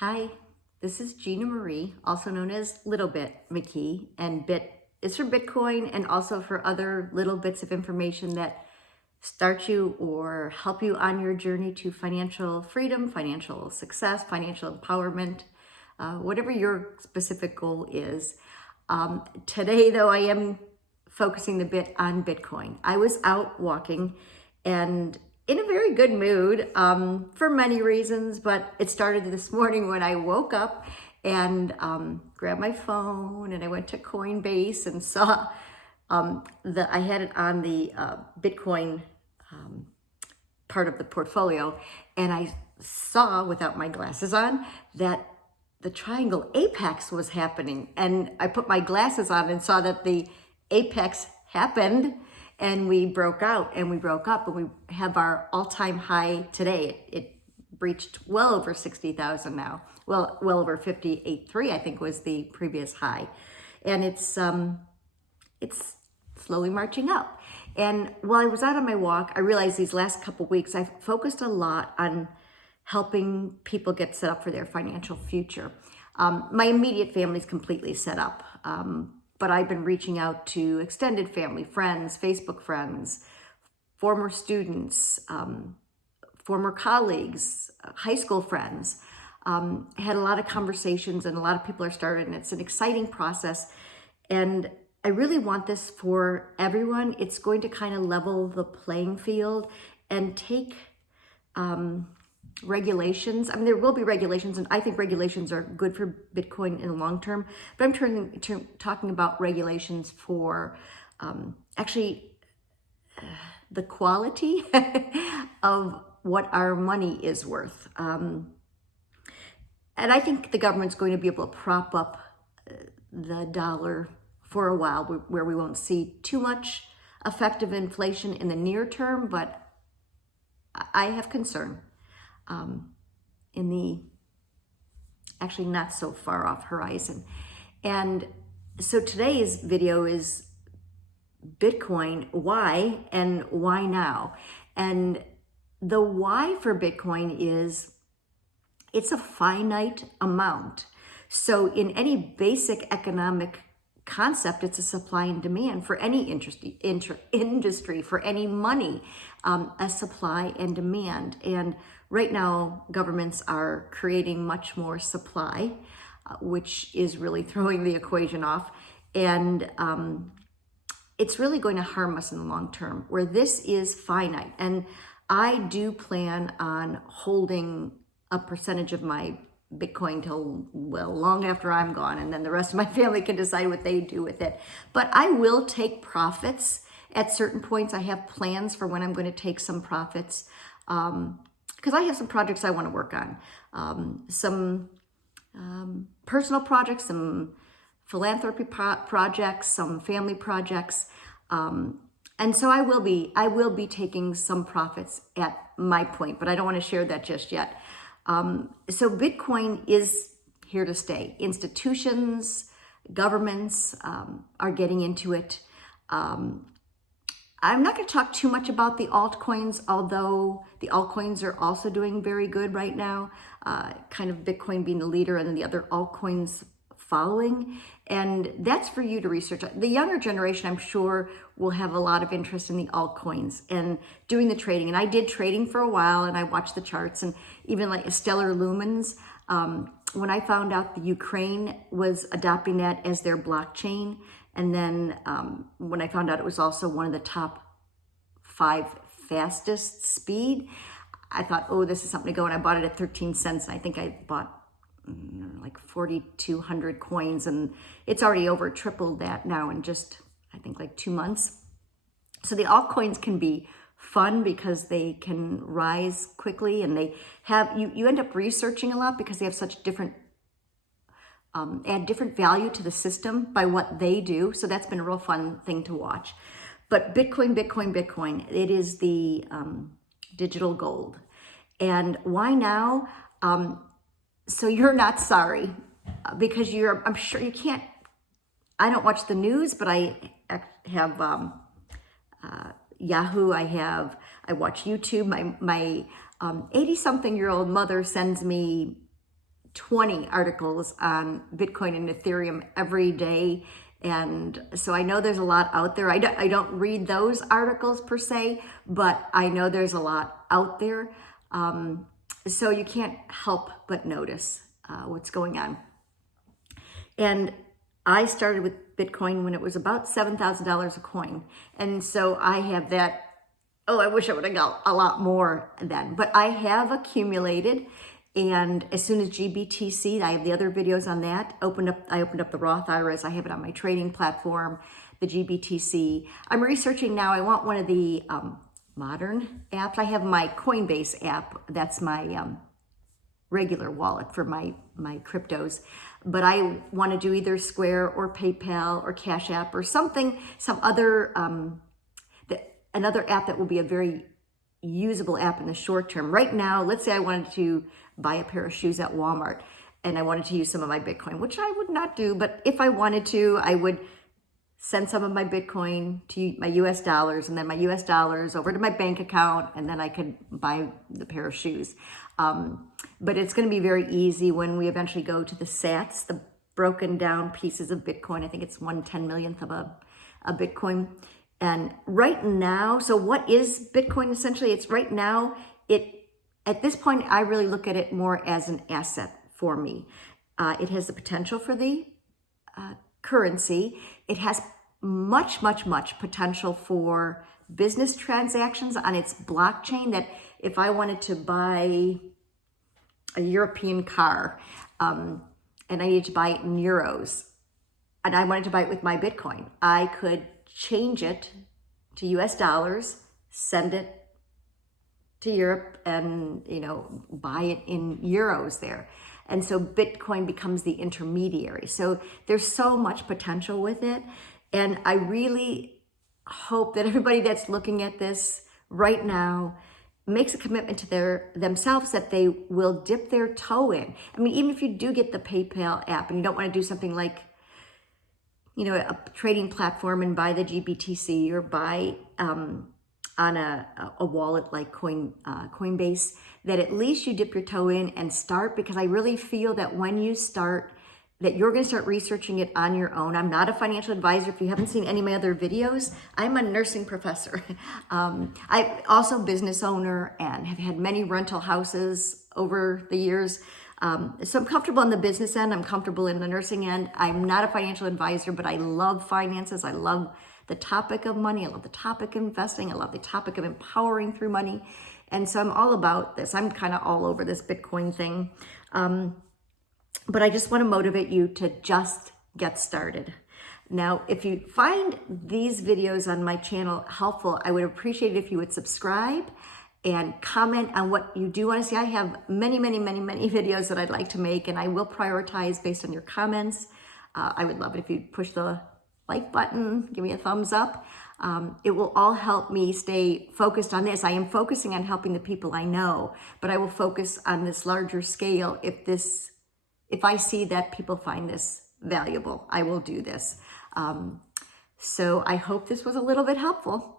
Hi, this is Gina Marie, also known as Little Bit McKee, and Bit is for Bitcoin and also for other little bits of information that start you or help you on your journey to financial freedom, financial success, financial empowerment, whatever your specific goal is. Today, though, I am focusing a bit on Bitcoin. I was out walking and in a very good mood for many reasons, but it started this morning when I woke up and grabbed my phone and I went to Coinbase and saw that I had it on the Bitcoin part of the portfolio, and I saw without my glasses on that the triangle apex was happening, and I put my glasses on and saw that the apex happened, and we broke out and we broke up, and we have our all-time high today. It breached well over 60,000 now. Well over 58.3 I think was the previous high, and it's slowly marching up. And while I was out on my walk, I realized these last couple weeks I've focused a lot on helping people get set up for their financial future. My immediate family is completely set up, but I've been reaching out to extended family, friends, Facebook friends, former students, former colleagues, high school friends. Had a lot of conversations, and a lot of people are starting. It's an exciting process, and I really want this for everyone. It's going to kind of level the playing field and take regulations. I mean, there will be regulations, and I think regulations are good for Bitcoin in the long term, but I'm talking about regulations for actually the quality of what our money is worth. And I think the government's going to be able to prop up the dollar for a while, where we won't see too much effective inflation in the near term, but I have concern in the actually not so far off horizon. And so today's video is Bitcoin, why and why now? And the why for Bitcoin is it's a finite amount. So in any basic economic concept, it's a supply and demand for any industry, for any money, a supply and demand. And right now, governments are creating much more supply, which is really throwing the equation off. And it's really going to harm us in the long term, where this is finite. And I do plan on holding a percentage of my Bitcoin till, well, long after I'm gone, and then the rest of my family can decide what they do with it. But I will take profits at certain points. I have plans for when I'm going to take some profits, because I have some projects I want to work on, some personal projects, some philanthropy projects, some family projects, and so I will be taking some profits at my point, but I don't want to share that just yet. So Bitcoin is here to stay. Institutions, governments are getting into it. I'm not going to talk too much about the altcoins, although the altcoins are also doing very good right now, kind of Bitcoin being the leader and then the other altcoins following. And that's for you to research. The younger generation, I'm sure, will have a lot of interest in the altcoins and doing the trading. And I did trading for a while, and I watched the charts, and even like Stellar Lumens. When I found out the Ukraine was adopting that as their blockchain, and then when I found out it was also one of the top 5 fastest speed, I thought, oh, this is something to go. And I bought it at 13 cents. And I think I bought like 4,200 coins, and it's already over tripled that now in just, I think, like 2 months. So the altcoins can be fun because they can rise quickly, and they have, you end up researching a lot because they have such different, add different value to the system by what they do. So that's been a real fun thing to watch. But Bitcoin, it is the digital gold. And why now? So you're not sorry, because I'm sure you can't, I don't watch the news, but I have Yahoo, I watch YouTube. My 80-something-year-old mother sends me 20 articles on Bitcoin and Ethereum every day. And so I know there's a lot out there. I don't read those articles per se, but I know there's a lot out there. So you can't help but notice what's going on. And I started with Bitcoin when it was about $7,000 a coin. And so I have that, oh, I wish I would have got a lot more then. But I have accumulated. And as soon as GBTC, I have the other videos on that, I opened up the Roth IRAs. I have it on my trading platform, the GBTC. I'm researching now. I want one of the modern apps. I have my Coinbase app. That's my regular wallet for my cryptos. But I want to do either Square or PayPal or Cash App or something, some other, another app that will be a very usable app in the short term. Right now, let's say I wanted to buy a pair of shoes at Walmart and I wanted to use some of my Bitcoin, which I would not do, but if I wanted to, I would send some of my Bitcoin to my US dollars and then my US dollars over to my bank account, and then I could buy the pair of shoes. But it's going to be very easy when we eventually go to the sats, the broken down pieces of Bitcoin. I think it's 1/10 millionth of a Bitcoin. And right now, so what is Bitcoin essentially? It's right now, at this point, I really look at it more as an asset for me. It has the potential for the currency. It has much potential for business transactions on its blockchain, that if I wanted to buy a European car and I needed to buy it in euros and I wanted to buy it with my Bitcoin, I could change it to US dollars, send it to Europe, and buy it in euros there. And so Bitcoin becomes the intermediary. So there's so much potential with it. And I really hope that everybody that's looking at this right now makes a commitment to themselves that they will dip their toe in. I mean, even if you do get the PayPal app and you don't want to do something like, a trading platform and buy the GBTC or buy on a wallet like Coinbase, that at least you dip your toe in and start, because I really feel that when you start, that you're going to start researching it on your own. I'm not a financial advisor. If you haven't seen any of my other videos, I'm a nursing professor. I'm also a business owner and have had many rental houses over the years. So I'm comfortable in the business end. I'm comfortable in the nursing end. I'm not a financial advisor, but I love finances. I love the topic of money. I love the topic of investing. I love the topic of empowering through money. And so I'm all about this. I'm kind of all over this Bitcoin thing. But I just want to motivate you to just get started. Now, if you find these videos on my channel helpful, I would appreciate it if you would subscribe and comment on what you do want to see. I have many videos that I'd like to make, and I will prioritize based on your comments. I would love it if you push the like button, give me a thumbs up. It will all help me stay focused on this. I am focusing on helping the people I know, but I will focus on this larger scale. If I see that people find this valuable, I will do this. So I hope this was a little bit helpful.